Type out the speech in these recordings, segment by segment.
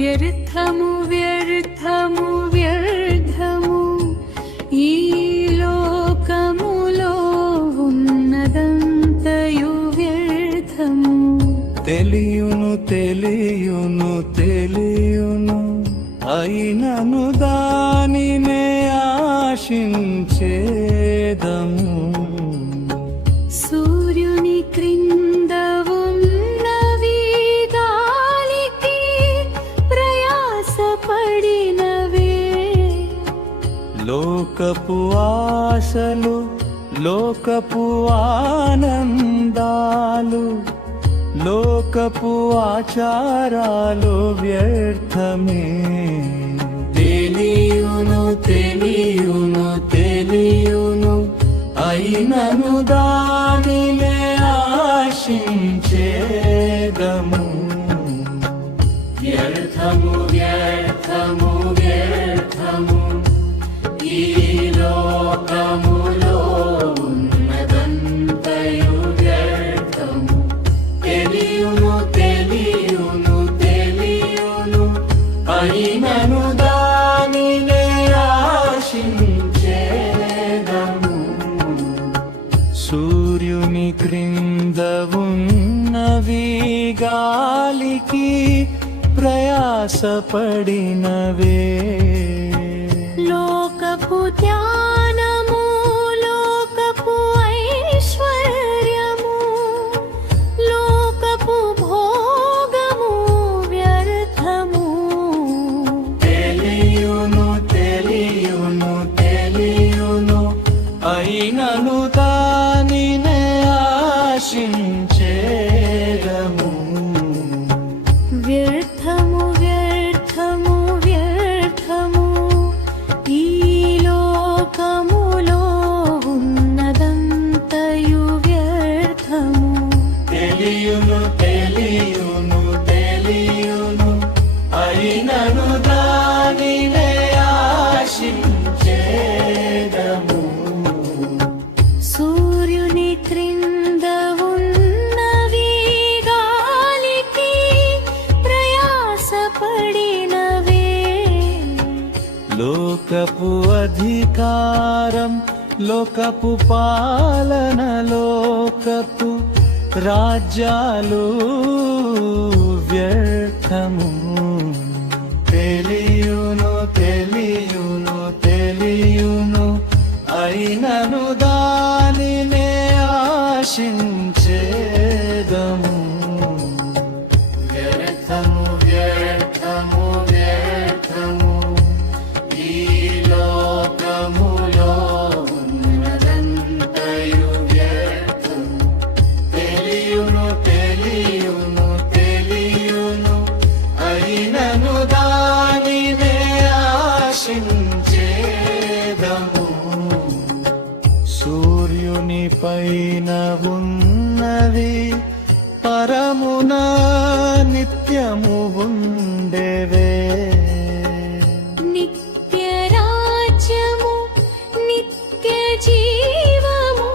వ్యర్థము వ్యర్థము వ్యర్థము ఈ లోకములో ఉన్నదంతయు వ్యర్థము. తెలియును తెలియును తెలియును అయినను దానినే ఆశించేదము. సూర్యుని క్రింద ఉన్నవి గాలికి ప్రయాసపడినవే. లోకపు ఆశలు లోకపు ఆనందాలు లోకపు ఆచారాలు వ్యర్థమే. తెలియును తెలియును తెలియును అయినను దానినే ఆశించేదము. వ్యర్థము వ్యర్థము వ్యర్థము ఈ లోకములో ఉన్నదంతయు వ్యర్థము. తెలియును తెలియును తెలియును అయినను దానినే ఆశించేదము. సూర్యుని క్రింద ఉన్నవి గాలికి ప్రయాసపడినవే. లోకపు ధ్యానము లోకపు ఐశ్వర్యము లోకపు భోగము వ్యర్థము. తెలియును తెలియును తెలియును అయినను దానినే ఆశించేదము. వ్యర్థము వ్యర్థము వ్యర్థము ఈ లోకములో ఉన్నదంతయు వ్యర్థము. తెలియును తెలియును తెలియును అయినను దానినే ఆశించేదము. సూర్యుని క్రింద ఉన్నవి గాలికి ప్రయాసపడినవే. లోకపు అధికారం లోకపు పాలన లోకపు రాజ్యాలు వ్యర్థము. తెలియును తెలియును తెలియును అయినను దానినే ఆశించేదము. వ్యర్థము వ్యర్థము వ్యర్థము ఈ లోకములో ఉన్నదంతయు వ్యర్థము. తెలియును తెలియును తెలియును అయినను దానినే ఆశించేదము. సూర్యుని పైన ఉన్నవి పరమున నిత్యము ఉండేవే. నిత్య రాజ్యము నిత్య జీవము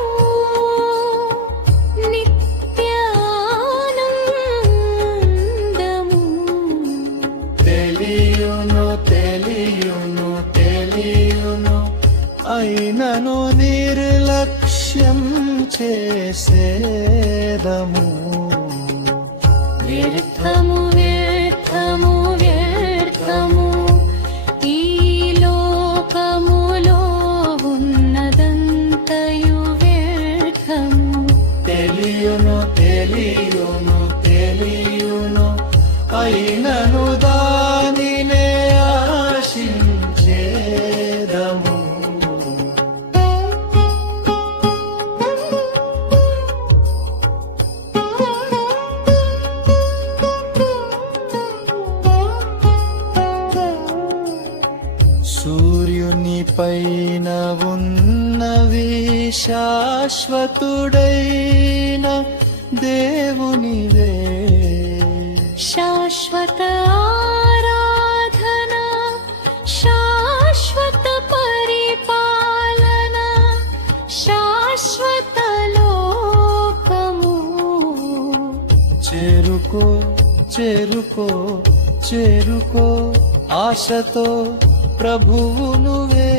నిత్య ఆనందము. తెలియును తెలియును తెలియును అయినను నిర్లక్ష్యం చేసేదము. వ్యర్థము వ్యర్థము వ్యర్థము ఈ లోకములో ఉన్నదంతయు వ్యర్థము. తెలియును తెలియును తెలియును అయినను దానినే ఆశించేదము. సూర్యుని పైన ఉన్నవి శాశ్వతుడైన దేవునివే. శాశ్వత ఆరాధన శాశ్వత పరిపాలన శాశ్వత లోకము. చేరుకో చేరుకో చేరుకో ఆశతో ప్రభువు నువ్వే